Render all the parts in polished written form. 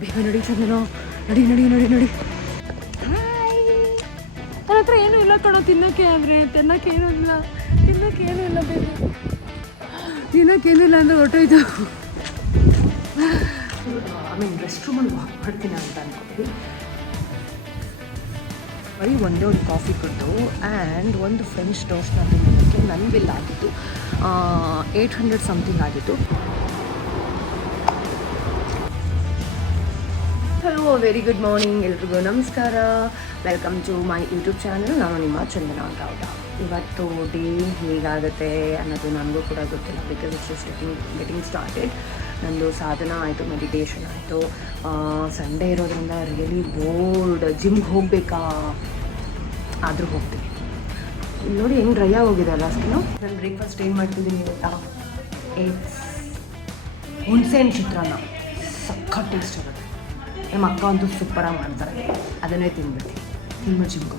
ಬೇಗ ನಡಿ ಚಂದನ, ನಡಿ ನಡಿ ನಡಿ ನಡಿ. ನನ್ನ ಹತ್ರ ಏನೂ ಇಲ್ಲ ಕಣೋ ತಿನ್ನೋಕ್ಕೆ. ಅಂದರೆ ತಿನ್ನೋಕ್ಕೇನೂ ಇಲ್ಲ, ತಿನ್ನೋಕ್ಕೇನೂ ಇಲ್ಲ ಬೇಬಿ, ತಿನ್ನೋಕ್ಕೇನೂ ಇಲ್ಲ ಅಂದರೆ ಹೊಟ್ಟೋಯ್ತು. ರೆಸ್ಟ್ ರೂಮಲ್ಲಿ ವಾಕ್ ಮಾಡ್ತೀನಿ ಅಂತ ಅನ್ಕೋತೀವಿ. ಬರೀ ಒಂದೇ ಒಂದು ಕಾಫಿ ಕೊಟ್ಟು ಆ್ಯಂಡ್ ಒಂದು ಫ್ರೆಂಚ್ ಟೋಸ್ಟ್ನ ತಿನ್ನೋದಕ್ಕೆ ನನ್ನ ಬಿಲ್ ಆಗಿತ್ತು 800 ಸಮಥಿಂಗ್ ಆಗಿತ್ತು. ಹಲೋ, ವೆರಿ ಗುಡ್ ಮಾರ್ನಿಂಗ್ ಎಲ್ರಿಗೂ ನಮಸ್ಕಾರ. Welcome to my YouTube channel. ನಾನು ನಿಮ್ಮ ಚಂದನ ಗೌಡ. ಇವತ್ತು ಡೇ ಹೇಗಾಗುತ್ತೆ ಅನ್ನೋದು ನನಗೂ ಕೂಡ ಗೊತ್ತಿಲ್ಲ, because it's just getting started. ನಂದು ಸಾಧನ ಆಯಿತು, ಮೆಡಿಟೇಷನ್ ಆಯಿತು. ಸಂಡೇ ಇರೋದ್ರಿಂದ ರಿಯಲಿ ಬೋರ್ಡ್. ಜಿಮ್ಗೆ ಹೋಗಬೇಕಾ ಆದರೂ ಹೋಗ್ತೀನಿ. ಇಲ್ಲಿ ನೋಡಿ ಹೆಂಗೆ ಡ್ರೈ ಆಗೋಗಿದೆ ಅಲ್ಲ ಸ್ಕಿನ್ನು. ನಾನು ಬ್ರೇಕ್ಫಾಸ್ಟ್ ಏನು ಮಾಡ್ತಿದ್ದೀನಿ ಗೊತ್ತಾ? ಹುಣಸೆಹಣ್ಣು ಚಿತ್ರಾನ್ನ ಸಖತ್ ಟೇಸ್ಟ್ ಇರುತ್ತೆ. ನಮ್ಮ ಅಕ್ಕ ಅಂತೂ ಸೂಪರಾಗಿ ಮಾಡ್ತಾರೆ, ಅದನ್ನೇ ತಿನ್ಬಿಡ್ತೀನಿ. ತುಂಬ ಜಿಮ್ಗೆ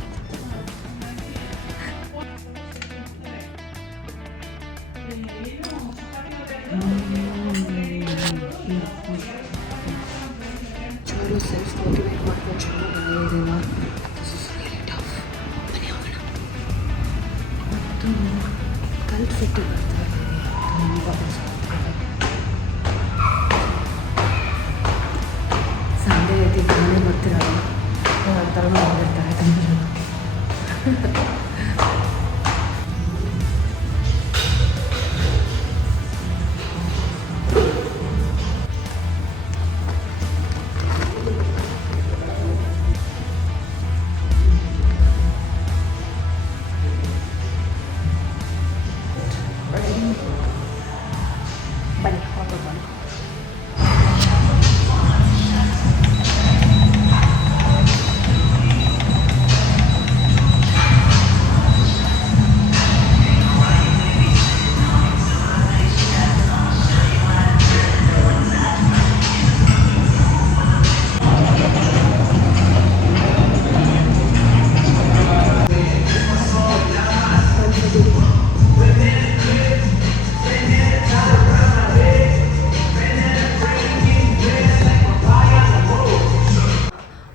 ಚೂರು ಸೆಲ್ಫ್ ಮೋಟಿವೇಟ್ ಮಾಡ್ಕೊಂಡು ಚೆನ್ನಾಗಿದೆಯಾ. ಮತ್ತು ಕಲ್ಲು ಫಿಟ್ಟು ಬರ್ತಾ ಇದ್ದೀನಿ. ಸಂಡೇ ಐತಿ, ನಾನೇ ಬರ್ತಿರಲ್ಲ, ಆ ಥರ ಮಾಡಿರ್ತಾರೆ ತುಂಬ ಜನ. ಬನ್ನಿ ಹೋಗೋದು ಬನ್ನಿ.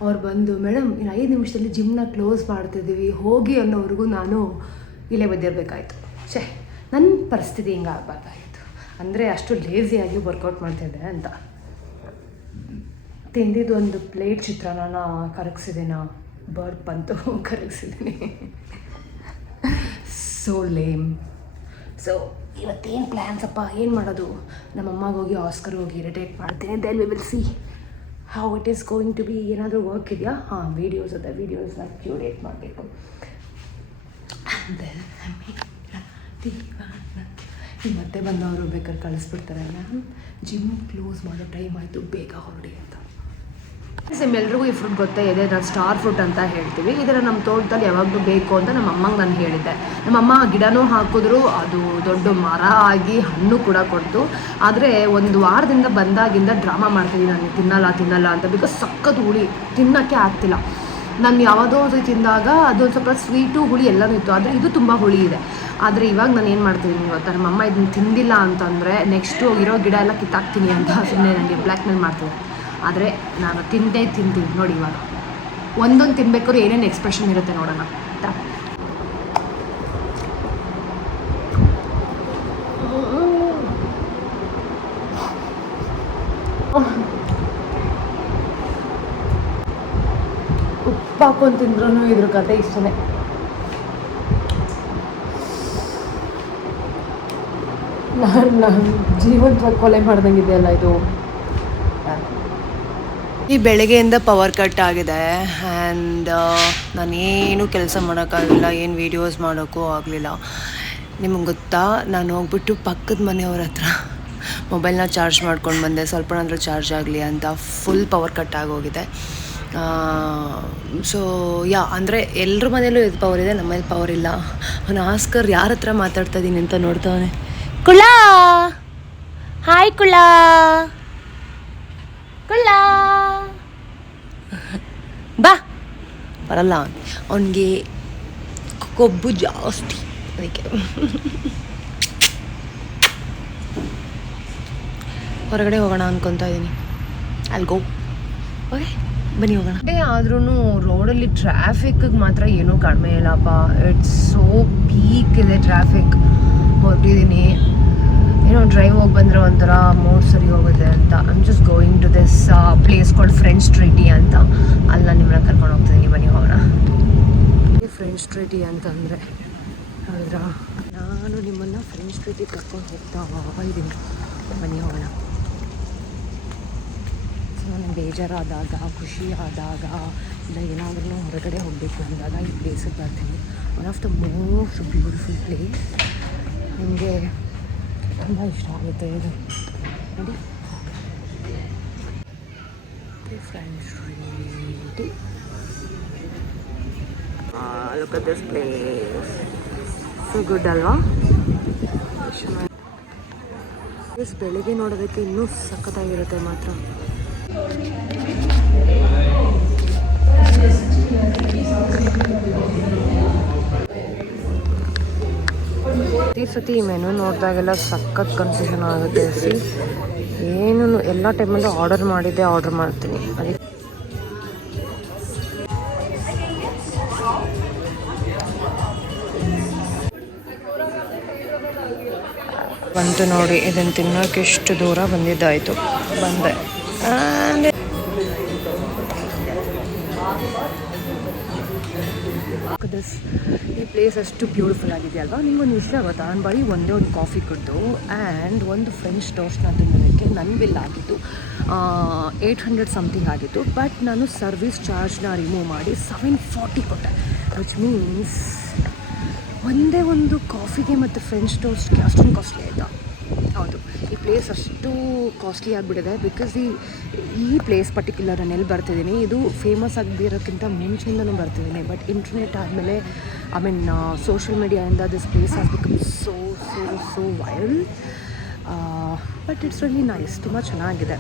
ಅವ್ರು ಬಂದು, ಮೇಡಮ್ ಇನ್ನು 5 ನಿಮಿಷದಲ್ಲಿ ಜಿಮ್ನ ಕ್ಲೋಸ್ ಮಾಡ್ತಿದ್ದೀವಿ ಹೋಗಿ ಅನ್ನೋವರೆಗೂ ನಾನು ಇಲ್ಲೇ ಬಂದಿರಬೇಕಾಯ್ತು. ನನ್ನ ಪರಿಸ್ಥಿತಿ ಹಿಂಗೆ ಆಗಬಾರ್ದಾಗಿತ್ತು. ಅಂದರೆ ಅಷ್ಟು ಲೇಸಿಯಾಗಿ ವರ್ಕೌಟ್ ಮಾಡ್ತಿದ್ದೆ ಅಂತ. ತಿಂದಿದ್ದು ಒಂದು ಪ್ಲೇಟ್ ಚಿತ್ರಾನ್ನ ಕರಗಿಸಿದ್ದೀನ, ಬರ್ಪ್ ಅಂತೂ ಕರಗಿಸಿದ್ದೀನಿ. ಸೋ ಲೇಮ್. ಸೊ ಇವತ್ತೇನು ಪ್ಲ್ಯಾನ್ಸಪ್ಪ, ಏನು ಮಾಡೋದು? ನಮ್ಮಮ್ಮಗೆ ಹೋಗಿ ಆಸ್ಕರ್ ಹೋಗಿ ಇರಿಟೇಟ್ ಮಾಡ್ತೀನಿ. Then we will see how it is going to be. ಏನಾದರೂ ವರ್ಕ್ ಇದೆಯಾ? ವೀಡಿಯೋಸ್ ಅದ, ವೀಡಿಯೋಸ್ನ ಕ್ಯೂರೇಟ್ ಮಾಡಬೇಕು. ಈ ಮತ್ತೆ ಬಂದವರು ಬೇಕಾದ್ರೆ ಕಳಿಸ್ಬಿಡ್ತಾರೆ, ಮ್ಯಾಮ್ ಜಿಮ್ ಕ್ಲೋಸ್ ಮಾಡೋ ಟೈಮ್ ಆಯಿತು, ಬೇಗ ಹೊರಡಿ ಅಂತ. ಎಲ್ರಿಗೂ ಈ ಫ್ರೂಟ್ ಗೊತ್ತೇ ಇದೆ, ನಾನು ಸ್ಟಾರ್ ಫ್ರೂಟ್ ಅಂತ ಹೇಳ್ತೀವಿ. ಇದರ ನಮ್ಮ ತೋಟದಲ್ಲಿ ಯಾವಾಗಲೂ ಬೇಕು ಅಂತ ನಮ್ಮ ಅಮ್ಮಂಗೆ ನಾನು ಹೇಳಿದ್ದೆ. ನಮ್ಮಮ್ಮ ಗಿಡನೂ ಹಾಕಿದ್ರು, ಅದು ದೊಡ್ಡ ಮರ ಆಗಿ ಹಣ್ಣು ಕೂಡ ಕೊಡ್ತು. ಆದರೆ ಒಂದು ವಾರದಿಂದ ಬಂದಾಗಿಂದ ಡ್ರಾಮಾ ಮಾಡ್ತಿದ್ದೀನಿ, ನಾನು ತಿನ್ನಲ್ಲ ಅಂತ. ಬಿಕಾಸ್ ಸಖತ್ ಹುಳಿ, ತಿನ್ನೋಕ್ಕೆ ಆಗ್ತಿಲ್ಲ. ನಾನು ಯಾವುದೋ ತಿಂದಾಗ ಅದೊಂದು ಸ್ವಲ್ಪ ಸ್ವೀಟು ಹುಳಿ ಎಲ್ಲನೂ ಇತ್ತು, ಆದರೆ ಇದು ತುಂಬ ಹುಳಿ ಇದೆ. ಆದರೆ ಇವಾಗ ನಾನು ಏನು ಮಾಡ್ತಿದ್ದೀನಿ ಗೊತ್ತಾ? ನಮ್ಮಮ್ಮ ಇದನ್ನು ತಿಂದಿಲ್ಲ ಅಂತಂದರೆ ನೆಕ್ಸ್ಟು ಇರೋ ಗಿಡ ಎಲ್ಲ ಕಿತ್ತಾಕ್ತೀನಿ ಅಂತ ಸುಮ್ಮನೆ ನನಗೆ ಬ್ಲ್ಯಾಕ್ ಮೇಲ್ ಮಾಡ್ತೀನಿ. ಆದರೆ ನಾನು ತಿಂತೀನಿ ನೋಡಿ. ಇವಾಗ ಒಂದೊಂದು ತಿನ್ಬೇಕಾದ್ರೂ ಏನೇನು ಎಕ್ಸ್ಪ್ರೆಷನ್ ಇರುತ್ತೆ ನೋಡೋಣ ಆಯಿತಾ? ಉಪ್ಪು ಹಾಕೊಂಡು ತಿಂದ್ರೂ ಇದ್ರ ಕತೆ ಇಷ್ಟನೇ. ನಾನು ಜೀವಂತವಾಗಿ ಕೊಲೆ ಮಾಡ್ದಂಗಿದೆಯಲ್ಲ ಇದು. ಈ ಬೆಳಗ್ಗೆಯಿಂದ ಪವರ್ ಕಟ್ ಆಗಿದೆ ಆ್ಯಂಡ್ ನಾನೇನು ಕೆಲಸ ಮಾಡೋಕ್ಕಾಗಲಿಲ್ಲ, ಏನು ವೀಡಿಯೋಸ್ ಮಾಡೋಕ್ಕೂ ಆಗಲಿಲ್ಲ. ನಿಮಗೆ ಗೊತ್ತಾ, ನಾನು ಹೋಗ್ಬಿಟ್ಟು ಪಕ್ಕದ ಮನೆಯವ್ರ ಹತ್ರ ಮೊಬೈಲ್ನ ಚಾರ್ಜ್ ಮಾಡ್ಕೊಂಡು ಬಂದೆ, ಸ್ವಲ್ಪನಾದರೂ ಚಾರ್ಜ್ ಆಗಲಿ ಅಂತ. ಫುಲ್ ಪವರ್ ಕಟ್ ಆಗೋಗಿದೆ. ಸೊ ಅಂದರೆ ಎಲ್ಲರ ಮನೇಲೂ ಇದು ಪವರ್ ಇದೆ, ನಮ್ಮ ಮನೇಲಿ ಪವರ್ ಇಲ್ಲ. ಅವನು ಆಸ್ಕರ್ ಯಾರ ಹತ್ರ ಮಾತಾಡ್ತಾ ಇದ್ದೀನಿ ಅಂತ ನೋಡ್ತಾವನೆ. ಕುಳ್ಳಾ, ಹಾಯ್ ಕುಳ್ಳಾ, ಕುಳ್ಳಾ ಬಾ. ಬರಲ್ಲ ಅವನಿಗೆ ಕೊಬ್ಬು ಜಾಸ್ತಿ, ಅದಕ್ಕೆ ಹೊರಗಡೆ ಹೋಗೋಣ ಅನ್ಕೊತಾ ಇದ್ದೀನಿ. ಅಲ್ಲಿ ಗೋ ಓಕೆ ಬನ್ನಿ ಹೋಗೋಣ. ಆದ್ರೂ ರೋಡಲ್ಲಿ ಟ್ರಾಫಿಕ್ಗೆ ಮಾತ್ರ ಏನೂ ಕಡಿಮೆ ಇಲ್ಲಪ್ಪ. ಇಟ್ಸ್ ಸೋ ಪೀಕ್ ಇದೆ ಟ್ರಾಫಿಕ್. ಹೊರಟಿದ್ದೀನಿ, ಏನೋ ಡ್ರೈವ್ ಹೋಗಿ ಬಂದರೆ ಒಂಥರ ಮೂಡ್ ಸರಿ ಹೋಗುತ್ತೆ ಅಂತ. I am just going to this place called French treaty ಅಂತ. ಅಲ್ಲಿ ನಾನು ನಿಮ್ಮನ್ನ ಕರ್ಕೊಂಡು ಹೋಗ್ತಿದ್ದೀನಿ. ಬನ್ನಿ ಹೋಗೋಣ. ಫ್ರೆಂಚ್ ಟ್ರೀಟಿ ಅಂತಂದರೆ ಹೇಳಿದ್ರ, ನಾನು ನಿಮ್ಮನ್ನು ಫ್ರೆಂಚ್ ಟ್ರೀಟಿ ಕರ್ಕೊಂಡು ಹೋಗ್ತಾ ಇದ್ದೀನಿ. ಬನ್ನಿ ಹೋಗೋಣ. ನಾನು ಬೇಜಾರಾದಾಗ, ಖುಷಿ ಆದಾಗ, ಇಲ್ಲ ಏನಾದ್ರೂ ಹೊರಗಡೆ ಹೋಗಬೇಕು ಅಂದಾಗ ಈ ಪ್ಲೇಸಿಗೆ ಬರ್ತೀನಿ. One of the most beautiful place. ನಿಮಗೆ ತುಂಬ ಇಷ್ಟ ಆಗುತ್ತೆ ಇದು ನೋಡಿ. French treaty. Look at this place. So good ಅಲ್ವಾ? ಬೆಳಿಗ್ಗೆ ನೋಡೋದಕ್ಕೆ ಇನ್ನೂ ಸಖತ್ತಾಗಿರುತ್ತೆ ಮಾತ್ರ. ಈ ಸತಿ ಈ ಮೆನು ನೋಡಿದಾಗೆಲ್ಲ ಸಖತ್ ಕನ್ಫ್ಯೂಷನ್ ಆಗುತ್ತೆ. ಏನು ಎಲ್ಲ ಟೈಮಲ್ಲೂ ಆರ್ಡರ್ ಮಾಡ್ತೀನಿ. ಅದಕ್ಕೆ ಬಂತು ನೋಡಿ, ಇದನ್ನು ತಿನ್ನೋಕೆ ಎಷ್ಟು ದೂರ ಬಂದೆ. ಈ ಪ್ಲೇಸ್ ಅಷ್ಟು ಬ್ಯೂಟಿಫುಲ್ ಆಗಿದೆ ಅಲ್ವಾ? ನಿಮ್ಗೊಂದು ವಿಷಯ ಗೊತ್ತಾ? ನಾನು ಬರೀ ಒಂದೇ ಒಂದು ಕಾಫಿ ಕುಡಿದು ಆ್ಯಂಡ್ ಒಂದು ಫ್ರೆಂಚ್ ಟೋಸ್ಟ್ನ ತಿನ್ನೋದಕ್ಕೆ ನನ್ನ ಬಿಲ್ ಆಗಿತ್ತು 800 ಸಮಥಿಂಗ್ ಆಗಿತ್ತು. ಬಟ್ ನಾನು ಸರ್ವಿಸ್ ಚಾರ್ಜ್ನ ರಿಮೂವ್ ಮಾಡಿ 740 ಕೊಟ್ಟೆ. ವಿಚ್ ಮೀನ್ಸ್ ಒಂದೇ ಒಂದು ಕಾಫಿಗೆ ಮತ್ತು ಫ್ರೆಂಚ್ ಟೋಸ್ಟ್ಗೆ ಅಷ್ಟೊಂದು ಕಾಸ್ಟ್ಲಿ ಆಯಿತಾ? ಹೌದು, ಈ ಪ್ಲೇಸ್ ಅಷ್ಟು ಕಾಸ್ಟ್ಲಿ ಆಗಿಬಿಟ್ಟಿದೆ. ಬಿಕಾಸ್ ಈ ಪ್ಲೇಸ್ ಪರ್ಟಿಕ್ಯುಲರ್ ನಾನು ಎಲ್ಲಿ ಬರ್ತಿದ್ದೀನಿ, ಇದು ಫೇಮಸ್ ಆಗಿರೋಕ್ಕಿಂತ ಮುಂಚೆಯಿಂದನೂ ಬರ್ತಿದ್ದೀನಿ. ಬಟ್ ಇಂಟರ್ನೆಟ್ ಆದಮೇಲೆ, ಐ ಮೀನ್ ಸೋಷಿಯಲ್ ಮೀಡಿಯಾಯಿಂದ this place has become so viral. But it's really nice. ತುಂಬ ಚೆನ್ನಾಗಿದೆ.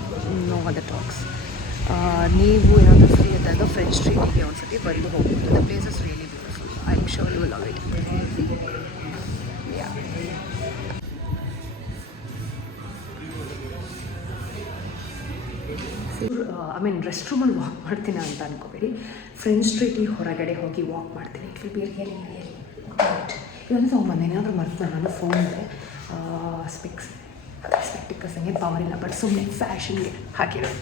No other talks. ನೀವು ಏನಾದರೂ ಫ್ರೀ ಇದ್ದಾಗ ಫ್ರೆಂಚ್ ಸ್ಟ್ರೀಟಿಗೆ ಒಂದು ಸತಿ ಬಂದು ಹೋಗ್ಬೋದು. The place is really beautiful. I am sure you will love it. I mean rest ರೂಮಲ್ಲಿ ವಾಕ್ ಮಾಡ್ತೀನಿ ಅಂತ ಅನ್ಕೋಬೇಡಿ. ಫ್ರೆಂಚ್ ಸ್ಟ್ರೀಟಿ ಹೊರಗಡೆ ಹೋಗಿ ವಾಕ್ ಮಾಡ್ತೀನಿ. It will be really good. ಇದೊಂದು ತೊಗೊಂಬಂದೆ, ಏನಾದರೂ ಮರ್ತದೆ ನಾನು ಫೋನ್ ಇದೆ. ಸ್ಪೆಕ್ಟಿಕಲ್ಸ್ ಹಂಗೆ ಪವರ್ ಇಲ್ಲ, ಬಟ್ ಸುಮ್ಮನೆ ಫ್ಯಾಷನ್ಗೆ ಹಾಕಿರೋದು.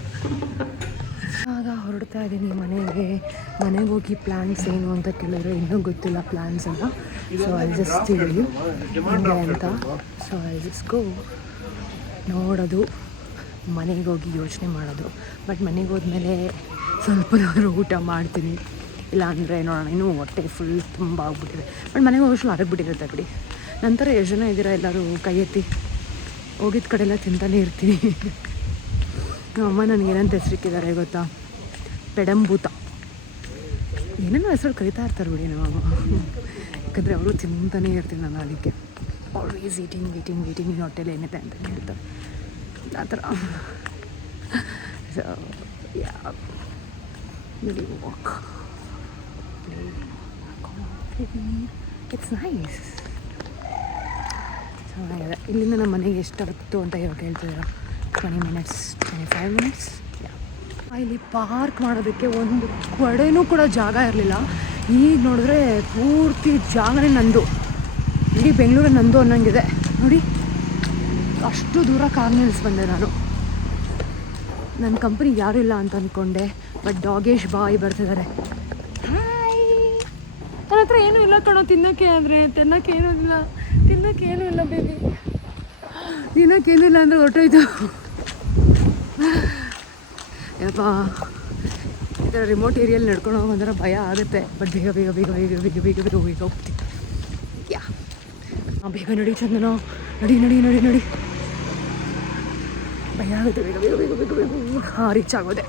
ಆಗ ಹೊರಡ್ತಾ ಇದ್ದೀನಿ ಮನೆಗೆ ಹೋಗಿ ಪ್ಲ್ಯಾನ್ಸ್ ಏನು ಅಂತ ಕೇಳಿದ್ರೆ ಇನ್ನೂ ಗೊತ್ತಿಲ್ಲ ಪ್ಲ್ಯಾನ್ಸ್ ಅಂತ. ಸೊ ಐ ಜಸ್ಟ್ ತಿಳಿಯು ಹಿಂಗೆ ಅಂತ. ಸೊ ಐ ಜಸ್ಟ್ ಗೋ ನೋಡೋದು, ಮನೆಗೆ ಹೋಗಿ ಯೋಚನೆ ಮಾಡೋದು. ಬಟ್ ಮನೆಗೆ ಹೋದ್ಮೇಲೆ ಸ್ವಲ್ಪ ಊಟ ಮಾಡ್ತೀನಿ. ಇಲ್ಲ ಅಂದರೆ ನೋಡೋಣ, ಇನ್ನೂ ಹೊಟ್ಟೆ ಫುಲ್ ತುಂಬ ಆಗ್ಬಿಟ್ಟಿದೆ. ಬಟ್ ಮನೆಗೆ ಹೋಗೋಷ್ಟು ಅರಗ್ಬಿಟ್ಟಿರುತ್ತೆ ಬಿಡಿ. ನಂತರ ಎಷ್ಟು ಜನ ಇದ್ದೀರಾ ಎಲ್ಲರೂ ಕೈ ಎತ್ತಿ? ಹೋಗಿದ್ದ ಕಡೆ ಎಲ್ಲ ತಿಂತಾನೇ ಇರ್ತೀನಿ. ಅಮ್ಮ ನನಗೇನಂತ ಹೆಸರಿಕ್ಕಿದ್ದಾರೆ ಗೊತ್ತಾ? ಪೆಡಂಬೂತ. ಏನೇನೋ ಹೆಸರು ಕರಿತಾ ಇರ್ತಾರೆ ಬಿಡಿ ನಮ್ಮ. ಯಾಕಂದರೆ ಅವರು ತಿಂತಾನೇ ಇರ್ತೀನಿ ನಾನು. ಅದಕ್ಕೆ ಆಲ್ವೇಸ್ ಈಟಿಂಗ್ ಈ ಹೊಟ್ಟೆಲಿ ಏನಿದೆ ಅಂತ ಕೇಳ್ತಾರೆ ಆ ಥರ. So walk, it's nice. ಚೆನ್ನಾಗಿದೆ. ಇಲ್ಲಿಂದ ನಮ್ಮ ಮನೆಗೆ ಎಷ್ಟಾಗುತ್ತೋ ಅಂತ ಇವಾಗ ಹೇಳ್ತಿದ್ದೀರಾ? 20 minutes, 25 minutes. ಇಲ್ಲಿ ಪಾರ್ಕ್ ಮಾಡೋದಕ್ಕೆ ಒಂದು ಕಡೆನೂ ಕೂಡ ಜಾಗ ಇರಲಿಲ್ಲ. ಈಗ ನೋಡಿದ್ರೆ ಪೂರ್ತಿ ಜಾಗನೇ ನಂದು. ಇಡೀ ಬೆಂಗಳೂರು ನಂದು ಅನ್ನೋಂಗಿದೆ ನೋಡಿ. ಅಷ್ಟು ದೂರ ಕಾರ್ ನಿಲ್ಸಿ ಬಂದೆ ನಾನು. ನನ್ನ ಕಂಪ್ನಿಗೆ ಯಾರೂ ಇಲ್ಲ ಅಂತ ಅಂದ್ಕೊಂಡೆ. ಬಟ್ ಡಾಗೇಶ್ ಬಾಯ್ ಬರ್ತಿದ್ದಾರೆ. ಹಾಯ್. ನನ್ನ ಹತ್ರ ಏನೂ ಇಲ್ಲ ಕಣೋ ತಿನ್ನೋಕ್ಕೆ. ಅಂದರೆ ತಿನ್ನೋಕ್ಕೇನೂ ಇಲ್ಲ ಬೇಬಿ. ತಿನ್ನೋಕ್ಕೇನಿಲ್ಲ ಅಂದರೆ ಹೊರಟೋಯ್ತು. ಯಪ್ಪ, ಈ ಥರ ರಿಮೋಟ್ ಏರಿಯಲ್ಲಿ ನಡ್ಕೊಂಡು ಹೋಗೋಂಥರ ಭಯ ಆಗುತ್ತೆ. ಬಟ್ ಬೇಗ ಹೋಗ್ತೀನಿ. ಯಾ ಬೇಗ ನಡಿ ಚಂದನ, ನಡಿ. ಭಯ ಆಗುತ್ತೆ. ಬೇಗ. ಹಾಂ, ರೀಚ್ ಆಗೋದೆ.